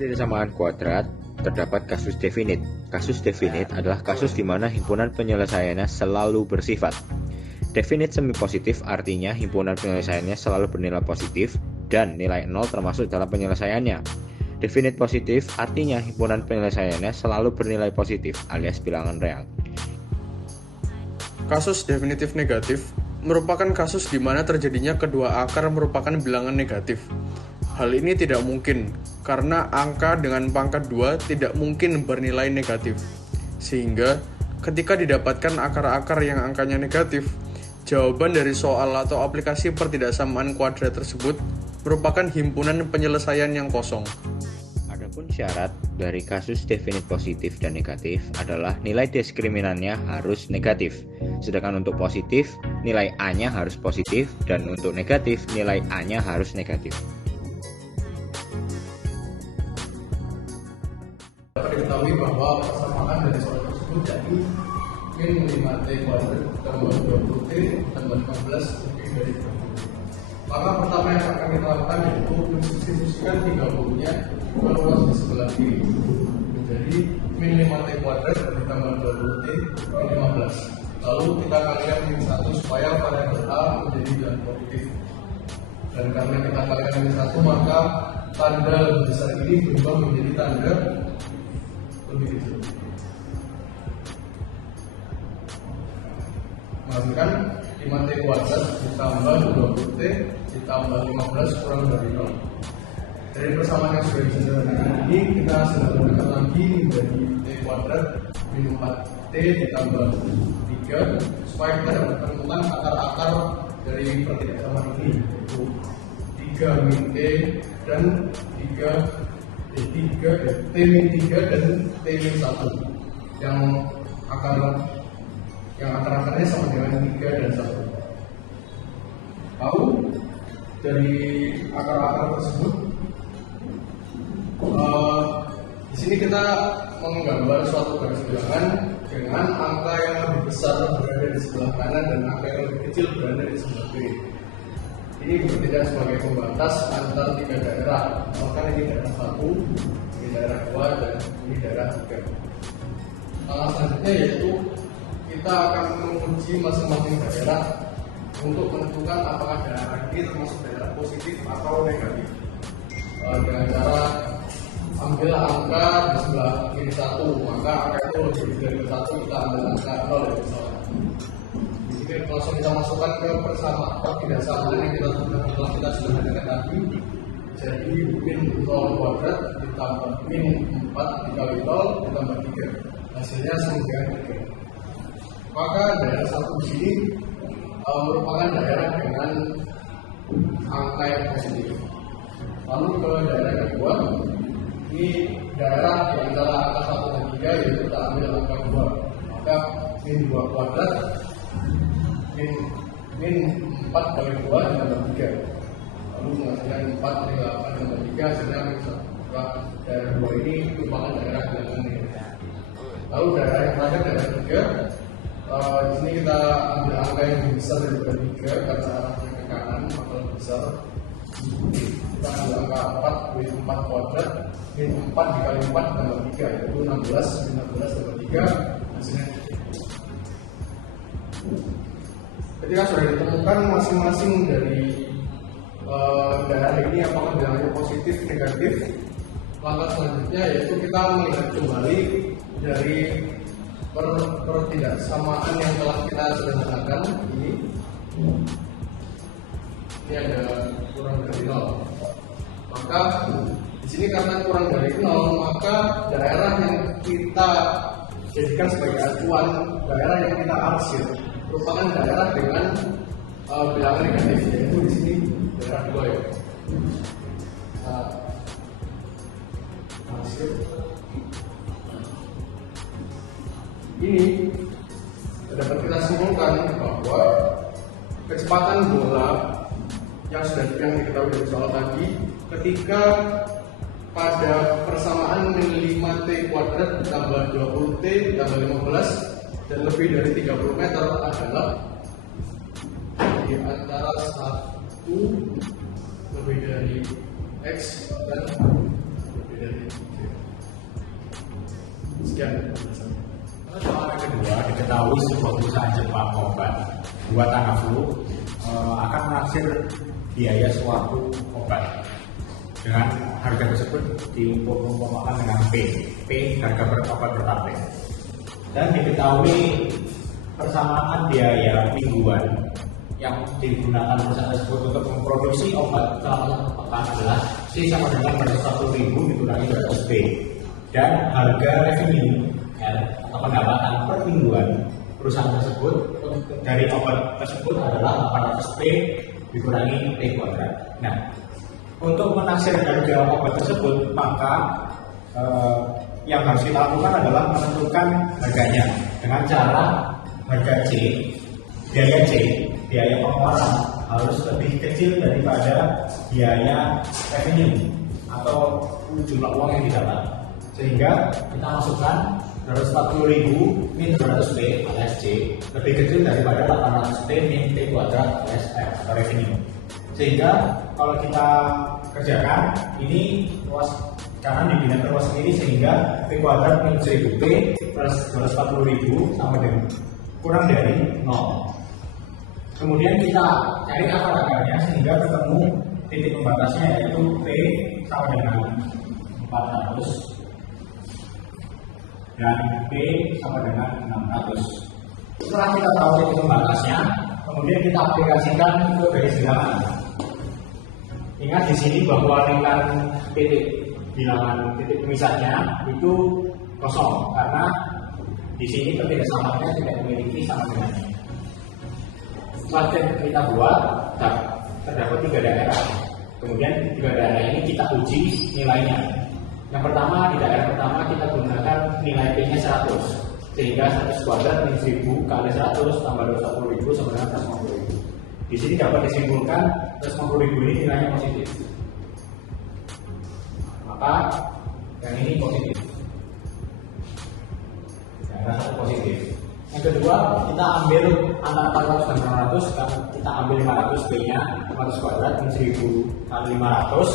Dari samaan kuadrat, terdapat kasus definit. Kasus definit adalah kasus di mana himpunan penyelesaiannya selalu bersifat. Definit semi-positif artinya himpunan penyelesaiannya selalu bernilai positif dan nilai 0 termasuk dalam penyelesaiannya. Definit positif artinya himpunan penyelesaiannya selalu bernilai positif alias bilangan real. Kasus definitif negatif merupakan kasus di mana terjadinya kedua akar merupakan bilangan negatif. Hal ini tidak mungkin karena angka dengan pangkat 2 tidak mungkin bernilai negatif. Sehingga ketika didapatkan akar-akar yang angkanya negatif, jawaban dari soal atau aplikasi pertidaksamaan kuadrat tersebut merupakan himpunan penyelesaian yang kosong. Adapun syarat dari kasus definit positif dan negatif adalah nilai diskriminannya harus negatif. Sedangkan untuk positif, nilai A-nya harus positif dan untuk negatif, nilai A-nya harus negatif. Dapat diketahui bahwa persamaan dari soal tersebut jadi min 5t kuadrat tambah 20t tambah 15 lebih dari 20. Maka pertama yang akan kita lakukan yaitu mensubstitusikan 30-nya ke ruas di sebelah kiri menjadi min 5t kuadrat ditambah 20t min 15. Lalu kita kalikan min 1 supaya variabel A menjadi bilangan positif. Dan karena kita kalikan min 1 maka tanda lebih besar ini berubah menjadi tanda lebih kecil. Menghasilkan 5t kuadrat ditambah 20t ditambah 15 kurang dari 0. Dari persamaan yang sudah disederhanakan ini kita sederhanakan lagi menjadi t kuadrat min 4t ditambah 3 supaya kita dapat menemukan akar-akar dari pertidaksamaan ini, yaitu 3 min t dan 3 t min 3 dan t min 1 yang akar-akarnya sama dengan 3 dan 1. Lalu dari akar-akar tersebut di sini kita menggambar suatu garis bilangan dengan angka yang lebih besar berada di sebelah kanan dan angka yang lebih kecil berada di sebelah kiri. Ini bertindak sebagai pembatas antar tiga daerah. Maka ini daerah 1, ini daerah 2, dan ini daerah 3. Langkah selanjutnya yaitu kita akan menguji masing-masing daerah untuk menentukan apakah daerah ini termasuk daerah positif atau negatif. Dengan cara ambil angka di sebelah kiri 1, maka angka itu lebih dari 1, kita ambil angka 0 dari misalnya. Di sini langsung kita masukkan ke pertidaksamaan yang kita sudah adakan tadi. Jadi min 0 kuadrat ditambah min 4 dikali 0 ditambah 3. Hasilnya sama dengan 3. Maka daerah 1 di sini merupakan daerah dengan angka yang positif. Lalu ke daerah kedua, ini daerah di antara angka 1 dan 3 yaitu kita ambil angka 2. Maka min 2 kuadrat min 4 kali 2 ditambah 3. Lalu menghasilkan 4 kali 8 ditambah 3 hasilnya min 1. Maka daerah 2 ini merupakan daerah bilangan negatif. Lalu daerah yang terakhir, daerah 3, di sini kita ambil angka yang lebih besar daripada 3 karena arahnya ke kanan maka lebih besar. Kita ambil angka 4 min 4 kuadrat min 4 dikali 4 tambah 3 yaitu 16 min 16 tambah 3 hasilnya. Ketika sudah ditemukan masing-masing dari daerah ini apakah bilangannya positif negatif, langkah selanjutnya yaitu kita melihat kembali dari pertidaksamaan yang telah kita sederhanakan ini ada kurang dari 0. Maka di sini karena kurang dari 0, maka daerah yang kita jadikan sebagai acuan, daerah yang kita arsir merupakan daerah dengan bilangan negatif, yaitu di sini daerah 2 ya. Arsir. Ini dapat kita simpulkan bahwa kecepatan bola yang diketahui dari soal tadi ketika pada persamaan min 5t kuadrat ditambah 20t ditambah 15 dan lebih dari 30 meter adalah di antara 1 lebih dari X dan lebih dari buat Tanaflu akan menaksir biaya suatu obat dengan harga tersebut diumpamakan dengan P harga per obat per tablet. Dan diketahui persamaan biaya mingguan yang digunakan perusahaan tersebut untuk memproduksi obat selama satu pekan adalah C sama dengan 100.000 dikurangi 200 P, dan harga revenue atau pendapatan per mingguan perusahaan tersebut dari obat tersebut adalah 800 P dikurangi P kuadrat. Nah, untuk menaksir harga obat tersebut, maka yang harus kita lakukan adalah menentukan harganya dengan cara harga C, biaya pengeluaran harus lebih kecil daripada biaya revenue atau jumlah uang yang didapat, sehingga kita masukkan 240.000 min 200 P alias C lebih kecil daripada 800 P min P kuadrat alias R atau revenue. Sehingga kalau kita kerjakan ini luas kanan dibina luas ini, sehingga P kuadrat min 1000 P plus 240.000 sama dengan kurang dari 0. Kemudian kita cari akar-akarnya sehingga ketemu titik pembatasnya, yaitu P sama dengan 400 dan P sama dengan 600. Setelah kita tahu titik pembatasnya, kemudian kita aplikasikan ke garis bilangan. Ingat di sini bahwa lingkaran titik bilangan titik pemisahnya itu kosong karena di sini ketidaksamaannya tidak memiliki sama dengannya. Setelah kita buat, terdapat 3 daerah. Kemudian 3 daerah ini kita uji nilainya. Yang pertama, di daerah pertama kita gunakan nilai P-nya 100, sehingga 100 kuadrat min 1000 kali 100 tambah 240.000 sama dengan 150.000. Di sini dapat disimpulkan 150.000 ini nilainya positif. Maka yang ini positif. Daerah 1 positif. Yang kedua, kita ambil antara 400 dan 600, kita ambil 500 P-nya, 500 kuadrat min 1000 kali 500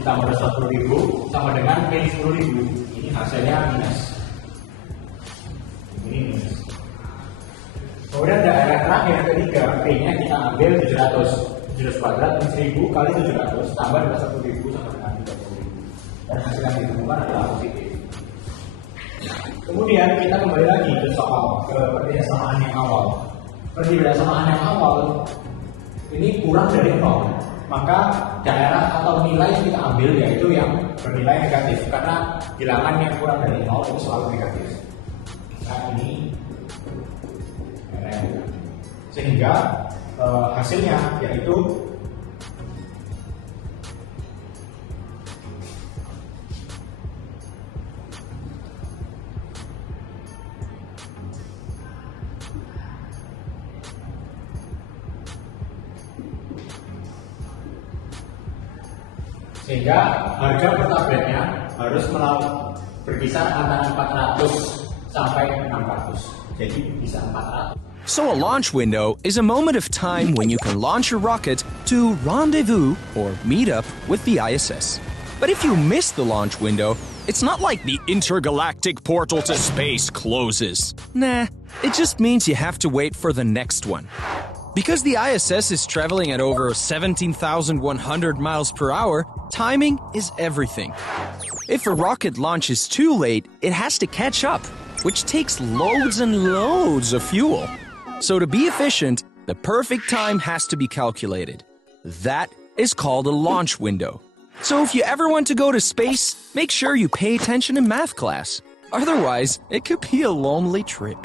ditambah 140.000 sama dengan P 10.000. Ini hasilnya minus. Ini minus. Kemudian daerah terakhir yang ketiga, P-nya kita ambil 700 kuadrat min 1000 kali 700 tambah 140.000 sama dengan 30.000. Dan hasil yang ditemukan adalah positif. Kemudian kita kembali lagi ke pertidaksamaan yang awal. Pertidaksamaan yang awal ini kurang dari 0, maka daerah atau nilai yang kita ambil yaitu yang bernilai negatif, karena bilangan yang kurang dari 0 itu selalu negatif. Nah, ini sehingga hasilnya yaitu harga per tabletnya harus berkisar antara 400 sampai 600. Jadi bisa 400. So a launch window is a moment of time when you can launch your rocket to rendezvous or meet up with the ISS. But if you miss the launch window, it's not like the intergalactic portal to space closes. Nah, it just means you have to wait for the next one. Because the ISS is traveling at over 17,100 miles per hour, timing is everything. If a rocket launches too late, it has to catch up, which takes loads and loads of fuel. So to be efficient, the perfect time has to be calculated. That is called a launch window. So if you ever want to go to space, make sure you pay attention in math class. Otherwise, it could be a lonely trip.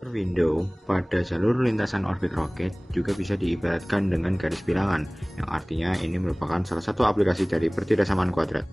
Window pada jalur lintasan orbit roket juga bisa diibaratkan dengan garis bilangan, yang artinya ini merupakan salah satu aplikasi dari pertidaksamaan kuadrat.